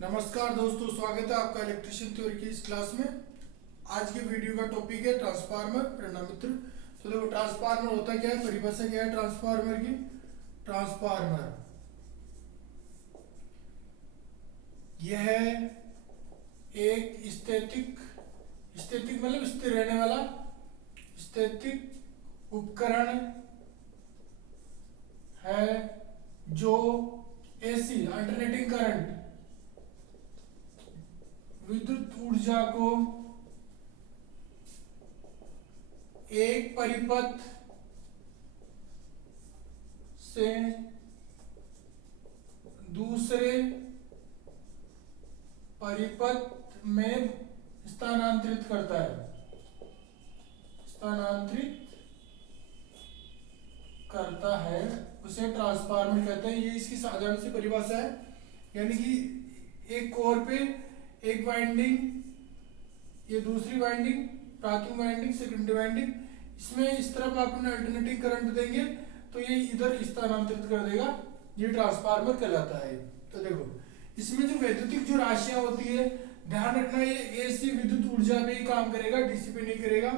नमस्कार दोस्तों, स्वागत है आपका इलेक्ट्रिशियन थ्योरी की इस क्लास में। आज के वीडियो का टॉपिक है ट्रांसफार्मर। प्रणव मित्र, तो देखो ट्रांसफार्मर होता क्या है, परिभाषा क्या है ट्रांसफार्मर की। ट्रांसफार्मर यह एक स्थैतिक स्थैतिक मतलब स्थिर रहने वाला स्थैतिक उपकरण है जो एसी अल्टरनेटिंग करंट विद्युत ऊर्जा को एक परिपथ से दूसरे परिपथ में स्थानांतरित करता है। उसे ट्रांसफार्मर कहते हैं। ये इसकी साधारण सी परिभाषा है, यानी कि एक कोर पे एक वाइंडिंग, ये दूसरी वाइंडिंग, प्राथमिक वाइंडिंग, सेकेंडरी वाइंडिंग, इसमें इस तरफ आप अल्टरनेटिंग करंट देंगे तो ये इधर स्थानांतरित कर देगा। ये ट्रांसफार्मर कहलाता है। तो देखो इसमें जो वैद्युतिक जो राशियां होती है, ध्यान रखना ये एसी विद्युत ऊर्जा पे ही काम करेगा, डीसी पे नहीं करेगा।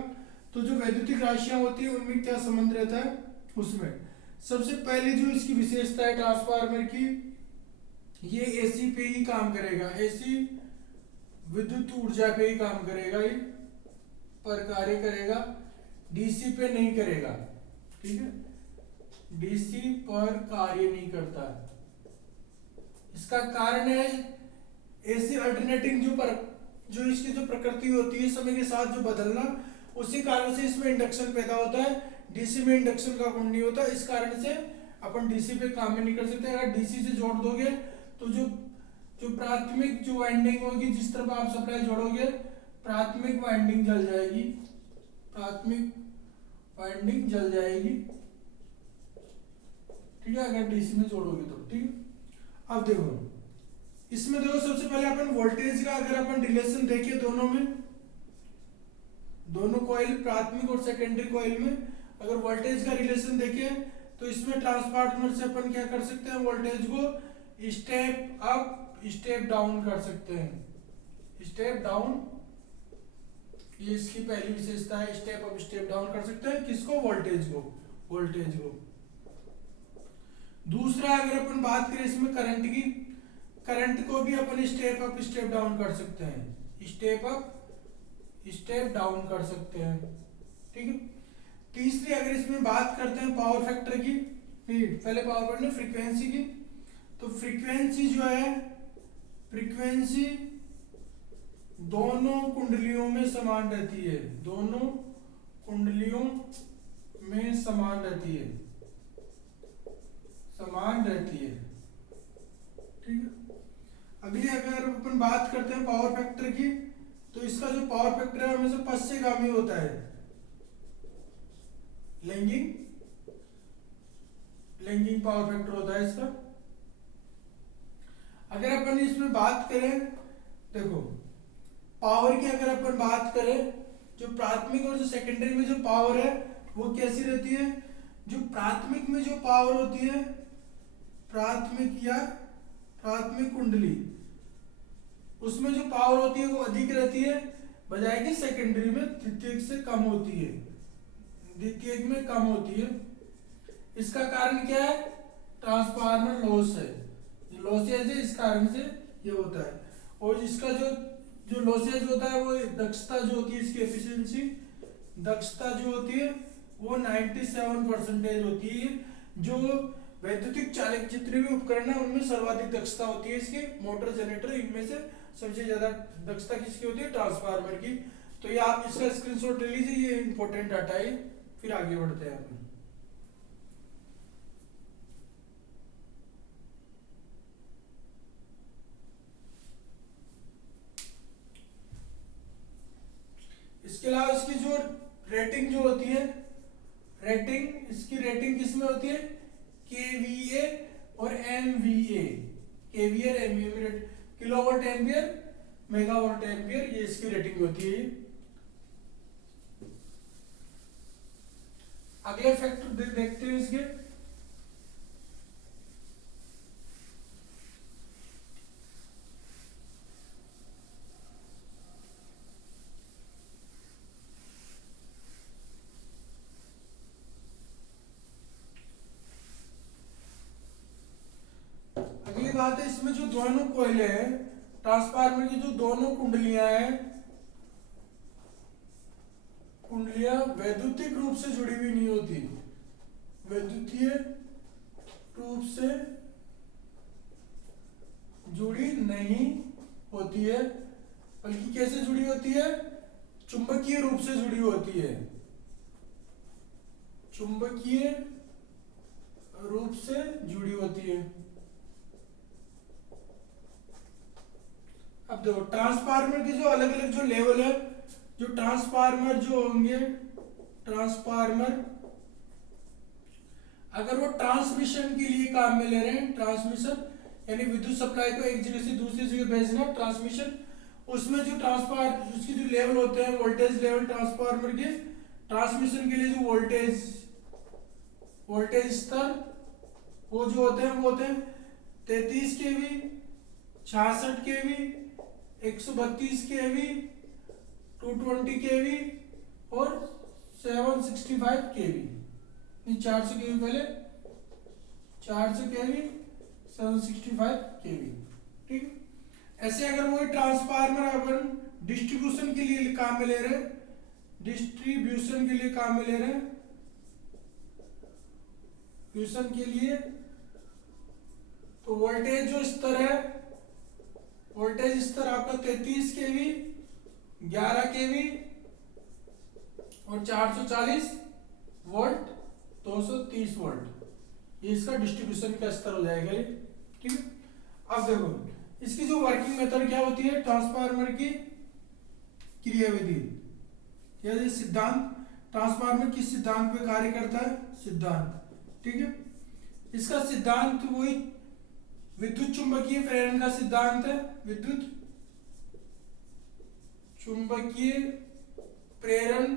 तो जो वैद्युतिक राशियां होती है उनमें क्या संबंध रहता है, उसमें सबसे पहले जो इसकी विशेषता है ट्रांसफार्मर की, ये एसी पे ही काम करेगा, एसी विद्युत ऊर्जा पे ही काम करेगा, ये पर कार्य करेगा, डीसी पे नहीं करेगा। ठीक है, डीसी पर कार्य नहीं करता। इसका कारण है एसी अल्टरनेटिंग जो इसकी जो प्रकृति होती है समय के साथ जो बदलना, उसी कारण से इसमें इंडक्शन पैदा होता है। डीसी में इंडक्शन का गुण नहीं होता, इस कारण से अपन डीसी पे काम में नहीं कर सकते। अगर डीसी से जोड़ दोगे तो जो प्राथमिक जो वाइंडिंग होगी, जिस तरफ आप सप्लाई जोड़ोगे, प्राथमिक वाइंडिंग जल जाएगी, प्राथमिक वाइंडिंग जल जाएगी। ठीक है, अगर डीसी में जोड़ोगे तो। ठीक है, अब देखो इसमें देखो सबसे पहले अपन वोल्टेज का अगर अपन रिलेशन देखें दोनों में, दोनों कॉइल प्राथमिक और सेकेंडरी कॉइल में अगर वोल्टेज का रिलेशन देखें तो इसमें ट्रांसफार्मर से अपन क्या कर सकते हैं, वोल्टेज को स्टेप अप स्टेप डाउन कर सकते हैं। स्टेप डाउन, ये इसकी पहली विशेषता है, स्टेप अप स्टेप डाउन कर सकते हैं। किसको, वोल्टेज को। दूसरा अगर अपन बात करें इसमें करंट की, करंट को भी अपन स्टेप अप स्टेप डाउन कर सकते हैं, स्टेप अप स्टेप डाउन कर सकते हैं। ठीक है, तीसरी अगर इसमें बात करते हैं पावर फैक्टर की, पहले पावर फैक्टर फ्रीक्वेंसी की, तो फ्रीक्वेंसी जो है, फ्रीक्वेंसी दोनों कुंडलियों में समान रहती है, दोनों कुंडलियों में समान रहती है। ठीक है, अगली अगर अपन बात करते हैं पावर फैक्टर की, तो इसका जो पावर फैक्टर है हमेशा पश्चिमगामी होता है, लैगिंग पावर फैक्टर होता है इसका। अगर अपन इसमें बात करें, देखो पावर की अगर अपन बात करें, जो प्राथमिक और जो सेकेंडरी में जो पावर है वो कैसी रहती है, जो प्राथमिक में जो पावर होती है, प्राथमिक कुंडली, उसमें जो पावर होती है वो अधिक रहती है, बजाय कि सेकेंडरी में द्वितीयक से कम होती है, द्वितीयक में कम होती है। इसका कारण क्या है, ट्रांसफार्मर लॉस है, लॉसेज है, इस कारण से ये होता है। और इसका जो लॉसेज होता है वो दक्षता जो होती है, इसकी एफिशिएंसी, दक्षता जो होती है वो 97% होती है। जो वैद्युतिक चालित जितने भी उपकरण है उनमें सर्वाधिक दक्षता होती है इसकी, मोटर, जनरेटर, इनमें से सबसे ज्यादा दक्षता किसकी होती है, ट्रांसफार्मर की। तो ये आप इसका स्क्रीनशॉट ले लीजिए, ये इंपॉर्टेंट डाटा है। फिर आगे बढ़ते हैं अपन। इसके अलावा इसकी जो रेटिंग जो होती है, इसकी रेटिंग किसमें होती है, केवीए और MVA, KVA MVA, kilowatt ampere, megawatt ampere, ये इसकी रेटिंग होती है। अगले फैक्टर देखते हैं इसके, पहली बात है, इसमें जो दोनों कोयले हैं ट्रांसफार्मर की, जो दोनों कुंडलियां हैं, कुंडलियां वैद्युतिक रूप से जुड़ी हुई नहीं होती, वैद्युतीय रूप से जुड़ी नहीं होती है, बल्कि कैसे जुड़ी होती है, चुंबकीय रूप से जुड़ी होती है, चुंबकीय रूप से जुड़ी होती है। अब देखो ट्रांसफार्मर के जो अलग अलग जो लेवल है, जो ट्रांसफार्मर जो होंगे, ट्रांसफार्मर अगर वो ट्रांसमिशन के लिए काम में ले रहे हैं, ट्रांसमिशन यानी विद्युत सप्लाई को एक जगह से दूसरी जगह भेजना, ट्रांसमिशन, उसमें जो ट्रांसफार्मर उसकी जो लेवल होते हैं, वोल्टेज लेवल ट्रांसफार्मर के, ट्रांसमिशन के लिए जो वोल्टेज स्तर वो जो होते हैं वो होते हैं 33 केवी, 66 केवी, 132 केवी, 220 केवी और 765 केवी। 400 केवी पहले, 400 केवी, 765 केवी। ठीक, ऐसे अगर वो ट्रांसफार्मर अपन डिस्ट्रीब्यूशन के लिए काम में ले रहे हैं, डिस्ट्रीब्यूशन के लिए काम में ले रहे हैं, डिस्ट्रीब्यूशन के लिए, तो वोल्टेज जो स्तर है, वोल्टेज स्तर आपका 33 केवी, 11 केवी और 440 वोल्ट, 230 वोल्ट, ये इसका डिस्ट्रीब्यूशन का स्तर हो जाएगा ये। ठीक है, अब देखो इसकी जो वर्किंग मेथड क्या होती है, ट्रांसफार्मर की क्रियाविधि या ये सिद्धांत, ट्रांसफार्मर किस सिद्धांत पे कार्य करता है, सिद्धांत। ठीक है, इसका सिद्धांत वही विद्युत चुंबकीय प्रेरण का सिद्धांत है, विद्युत चुंबकीय प्रेरण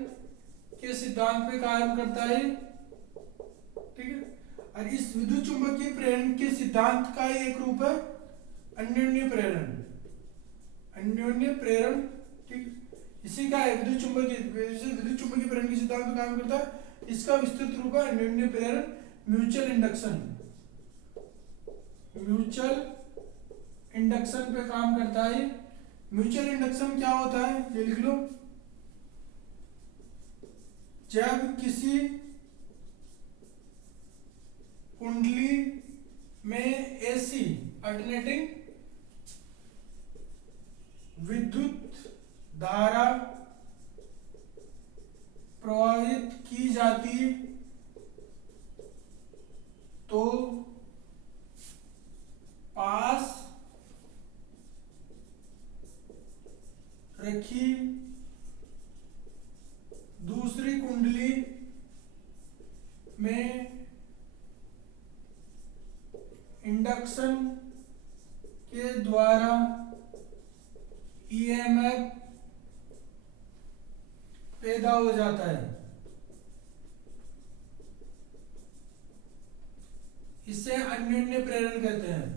के सिद्धांत पे कार्य करता है। ठीक है, और इस विद्युत चुंबकीय प्रेरण के सिद्धांत का एक रूप है अन्योन्य प्रेरण, अन्योन्य प्रेरण। ठीक, इसी का विद्युत चुंबकीय प्रेरण के सिद्धांत पे काम करता है, इसका विस्तृत रूप है अन्योन्य प्रेरण, म्यूचुअल इंडक्शन, म्यूचुअल इंडक्शन पे काम करता है। म्यूचुअल इंडक्शन क्या होता है ये लिख लो, जब किसी कुंडली में एसी अल्टरनेटिंग विद्युत धारा प्रवाहित की जाती तो पास रखी दूसरी कुंडली में इंडक्शन के द्वारा ईएमएफ पैदा हो जाता है, इसे अन्योन्य प्रेरण कहते हैं,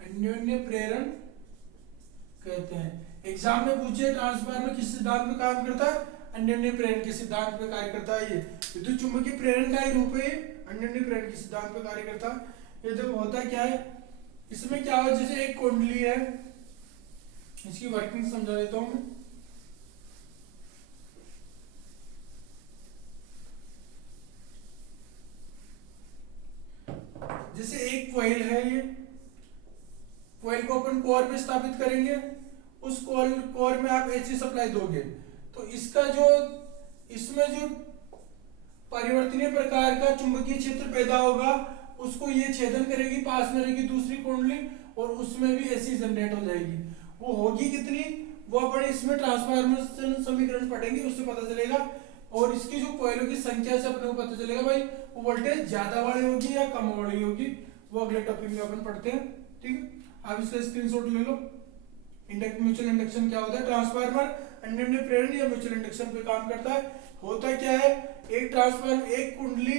अन्योन्य प्रेरण कहते हैं। एग्जाम में पूछे ट्रांसफार्मर किस सिद्धांत पे काम करता है, अन्योन्य प्रेरण के सिद्धांत पे कार्य करता है। ये विद्युत चुंबकीय प्रेरण का ही रूप है, अन्योन्य प्रेरण के सिद्धांत पे कार्य करता है। ये जब होता क्या है, इसमें क्या हो, जैसे एक कुंडली है, इसकी वर्किंग समझा देता हूं मैं। जैसे एक कॉइल है, ये कॉइल को अपन कोर पे स्थापित करेंगे, उस कोर में आप एसी सप्लाई दोगे, तो इसका जो इसमें जो परिवर्तनीय प्रकार का चुंबकीय क्षेत्र पैदा होगा, उसको ये छेदन करेगी, पास में रहेगी दूसरी कुंडली और उसमें भी एसी जनरेट हो जाएगी। वो होगी कितनी, वो अपन इसमें ट्रांसफार्मर समीकरण पढ़ेंगे, उससे पता चलेगा। और इसकी जो कॉइलों की संख्या से अपने को पता चलेगा भाई वो वोल्टेज ज्यादा वाली होगी या कम वाली होगी, वो अगले टॉपिक में अपन पढ़ते हैं। ठीक है, आप इसका स्क्रीनशॉट ले लो। म्यूचुअल इंडक्शन क्या होता है, ट्रांसफार्मर अन्योन्य प्रेरण या म्यूचुअल इंडक्शन पे काम करता है। होता क्या है, एक ट्रांसफार्मर, एक कुंडली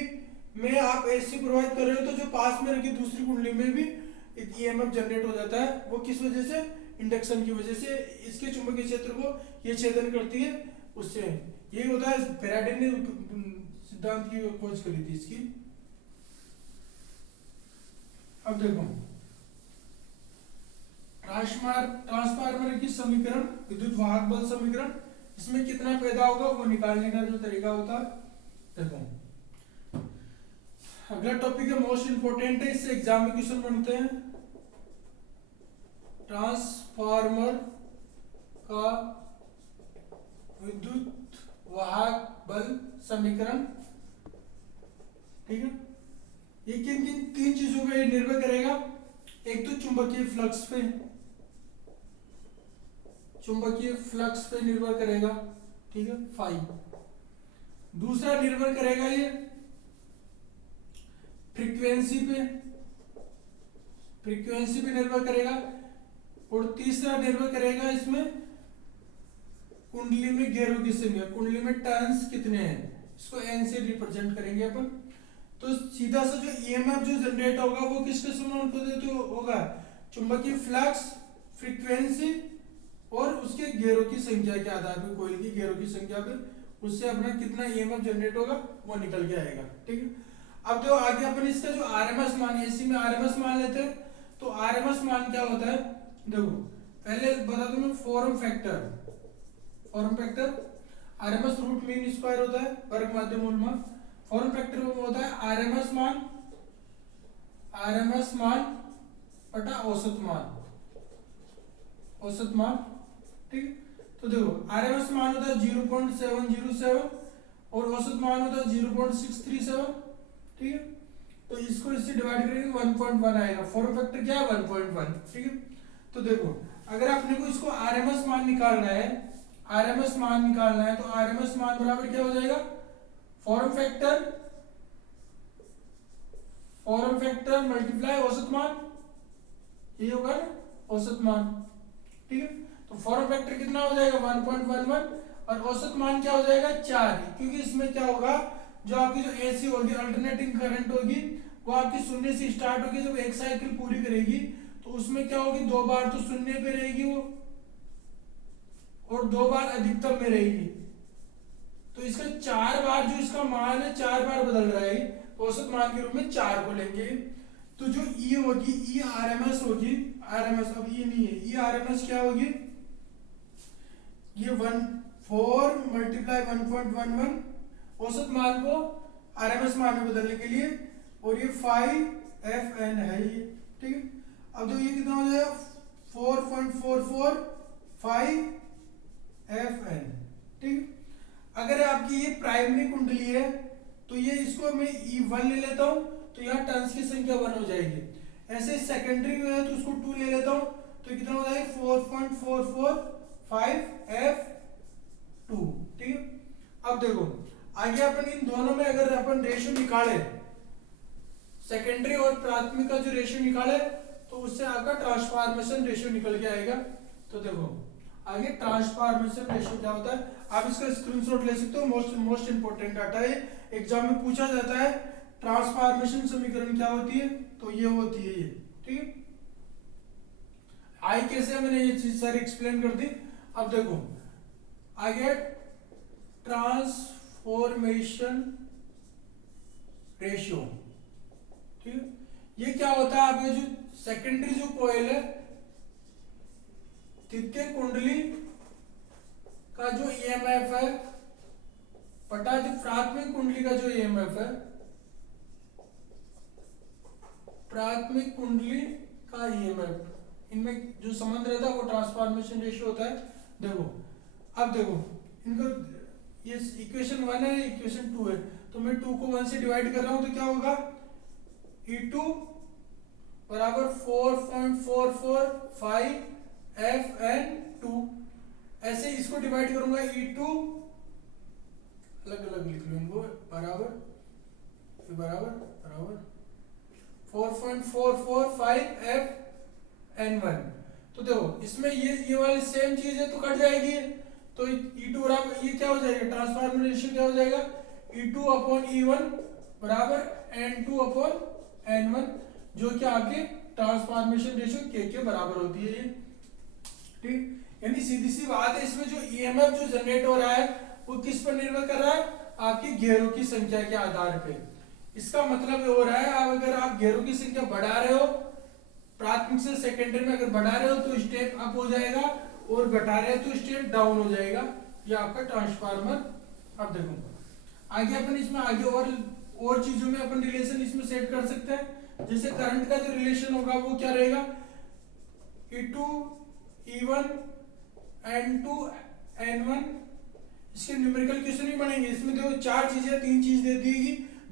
में आप एसी प्रवाहित कर रहे हो, तो जो पास में रखी दूसरी कुंडली में भी ईएमएफ जनरेट हो जाता है। वो किस वजह से, इंडक्शन की वजह से। इसके चुंबकीय क्षेत्र को ये छेदन करती है, उससे यही होता है। फैराडे ने सिद्धांत की खोज करी थी इसकी। अब देखो ट्रांसफार्मर की समीकरण, विद्युत वाहक बल समीकरण, इसमें कितना पैदा होगा वो निकालने का जो तरीका होता है। देखो अगला टॉपिक है मोस्ट इंपोर्टेंट है, इससे एग्जाम में क्वेश्चन बनते हैं। ट्रांसफार्मर का विद्युत वाहक बल समीकरण, ठीक है। ये किन किन तीन चीजों पे निर्भर करेगा। एक तो चुंबकीय फ्लक्स पे, चुंबकीय फ्लक्स पे निर्भर करेगा, ठीक है, फाई। दूसरा निर्भर करेगा ये फ्रीक्वेंसी पे, फ्रीक्वेंसी पे निर्भर करेगा। और तीसरा निर्भर करेगा इसमें कुंडली में घेरों की संख्या, कुंडली में टर्न्स कितने हैं, इसको एन से रिप्रेजेंट करेंगे अपन। तो सीधा सा जो ईएमएफ जो जनरेट होगा वो किसके समानुपातिक होगा, चुंबकीय फ्लक्स, फ्रीक्वेंसी और उसके घेरों की संख्या के आधार पर, कोयल की घेरों की संख्या पे, उससे अपना कितना ईएमएफ जनरेट होगा वो निकल के आएगा, ठीक है। अब जो आगे अपन इसका जो आरएमएस मान, एसी में आरएमएस मान लेते हैं। तो आरएमएस मान क्या होता है, देखो पहले बता दूं मैं, form factor, form factor RMS root mean square होता है वर्ग माध्य मूल मान। फॉर्म फैक्टर वो होता है आरएमएस मान, आरएमएस मान बटा औसत मान, औसत मान, ठीक। तो देखो आरएमएस मान होता है 0.707 और औसत मान होता है 0.637, ठीक है। तो इसको इससे डिवाइड करेंगे 1.1 आएगा, फॉर्म फैक्टर क्या है 1.1, ठीक है। तो देखो अगर आपने को इसको आरएमएस मान निकालना है, आरएमएस मान निकालना है, तो आरएमएस मान बराबर क्या हो जाएगा, form factor, form factor multiply औसत मान, ये होगा ना औसत मान, ठीक है। तो फॉर्म फैक्टर कितना हो जाएगा 1.11 और औसत मान क्या हो जाएगा 4, क्योंकि इसमें क्या होगा, जो आपकी जो एसी होगी, अल्टरनेटिंग करंट होगी, वो आपकी शून्य से स्टार्ट होगी, जब एक साइकिल पूरी करेगी तो उसमें क्या होगी, 2 बार तो शून्य पे रहेगी वो और 2 बार अधिकतम में रहेगी। तो इसका 4 बार जो इसका मान है 4 बार बदल रहा है, औसत मान के रूप में 4 को लेंगे। तो जो ई होगी, ई आरएमएस होगी, आरएमएस अब ई नहीं है, ई आरएमएस क्या होगी, ये 4 मल्टीप्लाई 1.11 औसत मान को आरएमएस मान में बदलने के लिए, और ये 5FN है ये, ठीक है। अब तो ये कितना हो जाएगा 4.445FN, ठीक। अगर आपकी ये प्राइमरी कुंडली है तो ये इसको मैं E1 ले लेता हूं, तो यहाँ टर्न्स की संख्या 1 हो जाएगी। ऐसे सेकेंडरी में है तो उसको 2 ले लेता हूं, तो कितना हो जाएगा 4.445F2, ठीक है। अब देखो आगे अपन इन दोनों में अगर अपन रेशियो निकाले, सेकेंडरी और प्राथमिक का जो रेशियो निकाले, तो उससे आपका ट्रांसफॉर्मेशन रेशियो निकल के आएगा। तो देखो आगे ट्रांसफॉर्मेशन रेशियो क्या होता है, आप इसका स्क्रीनशॉट ले सकते हो, मोस्ट इंपोर्टेंट डाटा है, एग्जाम में पूछा जाता है। ट्रांसफॉर्मेशन समीकरण क्या होती है, तो ये होती है ये, ठीक है। आई कैसे, मैंने ये चीज सारी एक्सप्लेन कर दी। अब देखो आगे ट्रांसफॉर्मेशन रेशियो, ठीक है। ये क्या होता है, आपके जो सेकेंडरी जो कॉइल है, तृतीय कुंडली का जो ईएमएफ है बटा जो प्राथमिक कुंडली का जो ईएमएफ है, प्राथमिक कुंडली का ईएमएफ, इनमें जो संबंध रहता है वो ट्रांसफॉर्मेशन रेशियो होता है। देखो अब देखो इनको, ये इक्वेशन 1 है, इक्वेशन 2 है, तो मैं 2 को 1 से डिवाइड कर रहा हूं, तो क्या होगा E2 बराबर 4.445FN2। ऐसे इसको डिवाइड करूंगा, E2 अलग अलग लिख लो इनको, बराबर बराबर बराबर 4.445FN1। तो देखो इसमें ये वाली सेम चीज है तो कट जाएगी, तो E2 बराबर ये क्या हो जाएगा, ट्रांसफॉर्मेशन रेशियो क्या हो जाएगा, E2/E1 बराबर N2/N1, जो कि आपके ट्रांसफॉर्मेशन रेशियो के बराबर होती है ये, ठीक। यानी सीधी सी बात है, इसमें जो ईएमएफ जो जनरेट हो रहा है वो किस पर निर्भर कर रहा है, आपकी घेरों की संख्या के आधार पे। इसका मतलब ये हो रहा है, अब अगर आप घेरों की संख्या बढ़ा रहे हो, प्राथमिक से सेकेंडरी में अगर बढ़ा रहे हो तो स्टेप अप हो जाएगा, और घटा रहे हो तो स्टेप डाउन हो जाएगा। ये आपका ट्रांसफार्मर। अब देखो आगे अपन इसमें आगे और चीजों में अपन रिलेशन इसमें सेट कर सकते हैं। जैसे करंट का जो रिलेशन होगा वो क्या रहेगा, E2 E1 N2 N1। इसके न्यूमेरिकल क्वेश्चन भी बनेंगे। इसमें देखो चार चीजें, तीन चीज दे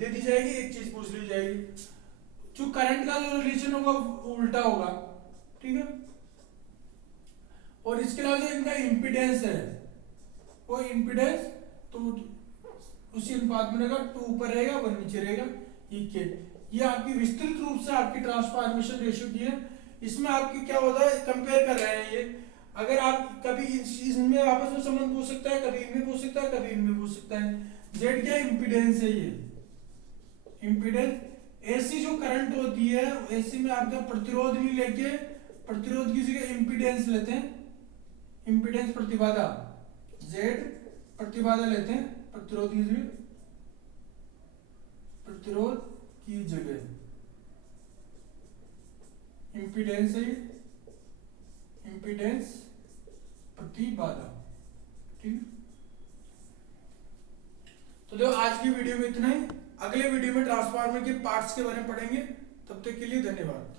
दी जाएगी, एक चीज पूछ ली जाएगी। जो करंट का जो रिलेशन होगा वो उल्टा होगा, ठीक है। और इसके अलावा जो इनका इम्पीडेंस है, वो इम्पीडेंस तो उसी अनुपात में रहेगा, 2 ऊपर रहेगा 1 नीचे रहेगा। ये आपकी विस्तृत रूप से आपकी ट्रांसफॉर्मेशन रेशियो की है। इसमें आपकी क्या होता है, कंपेयर कर रहे हैं ये। अगर आप कभी इनमें आपस में संबंध पूछ सकता है, कभी इनमें पूछ सकता है, कभी इनमें पूछ सकता है। जेड क्या इम्पीडेंस है, ये इम्पीडेंस। ऐसी जो करंट होती है ऐसी में आपका प्रतिरोध नहीं लेके प्रतिरोध की जगह इम्पीडेंस लेते हैं, इम्पीडेंस प्रतिबाधा, जेड प्रतिबाधा लेते हैं, प्रतिरोध की जगह इम्पीडेंस है, इम्पीडेंस प्रतिबाधा, ठीक। तो देखो आज की वीडियो में इतना ही। अगले वीडियो में ट्रांसफार्मर के पार्ट्स के बारे में पढ़ेंगे। तब तक के लिए धन्यवाद।